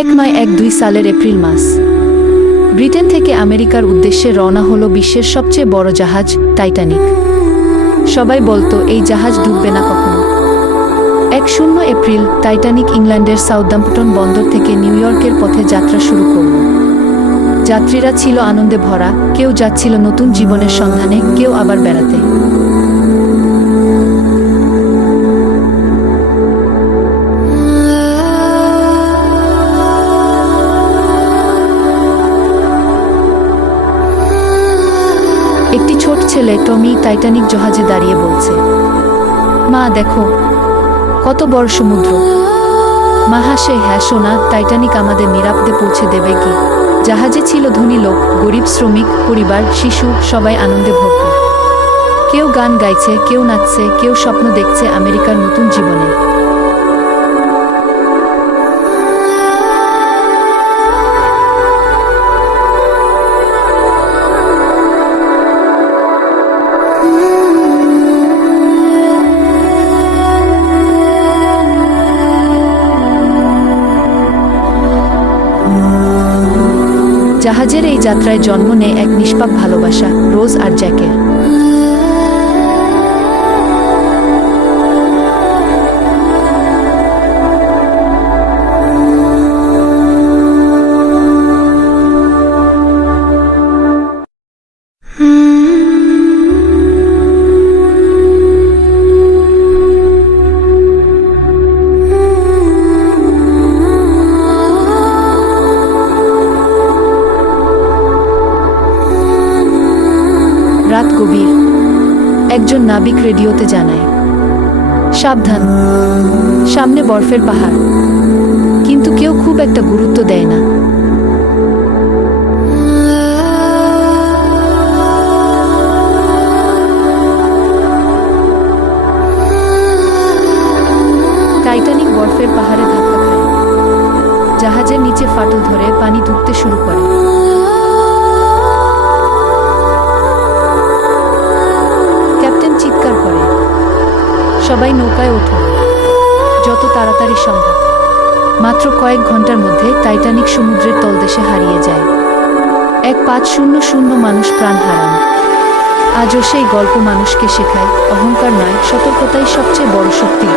1912 সালের এপ্রিল মাস। ব্রিটেন থেকে আমেরিকার উদ্দেশ্যে রওনা হলো বিশ্বের সবচেয়ে বড় জাহাজ টাইটানিক। সবাই বলতো এই জাহাজ ডুববে না কখনো। 10 এপ্রিল টাইটানিক ইংল্যান্ডের সাউদাম্পটন বন্দর থেকে নিউ ইয়র্কের পথে যাত্রা শুরু করল। যাত্রীরা ছিল আনন্দে ভরা, কেউ যাচ্ছিল নতুন জীবনের সন্ধানে, কেউ আবার বেড়াতে। একটি ছোট ছেলে টমি টাইটানিক জাহাজে দাঁড়িয়ে বলছে, মা দেখো কত বড় সমুদ্র। মা হাসে, হ্যাঁ সোনা, টাইটানিক আমাদের নিরাপদে পৌঁছে দেবে কি। জাহাজে ছিল ধনী লোক, গরিব, শ্রমিক, পরিবার, শিশু, সবাই আনন্দে ভরপুর। কেউ গান গাইছে, কেউ নাচছে, কেউ স্বপ্ন দেখছে আমেরিকার নতুন জীবনে। জাহাজের এই যাত্রায় জন্ম নেয় এক নিষ্পাপ ভালোবাসা, রোজ আর জ্যাকের। রাত গভীর। একজন নাবিক রেডিওতে জানায়, সাবধান, সামনে বরফের পাহাড়। কিন্তু কেউ খুব একটা গুরুত্ব দেয় না। টাইটানিক বরফের পাহাড়ে ধাক্কা খায়। জাহাজের নিচে ফাটল ধরে পানি ঢুকতে শুরু করে। চিৎকার করে, সবাই নৌকায় ওঠো, যত তাড়াতাড়ি সম্ভব। মাত্র কয়েক ঘন্টার মধ্যে টাইটানিক সমুদ্রের তলদেশে হারিয়ে যায়। 1500 মানুষ প্রাণ হারান। আজও সেই গল্প মানুষকে শেখায়, অহংকার নয়, সতর্কতাই সবচেয়ে বড় শক্তি।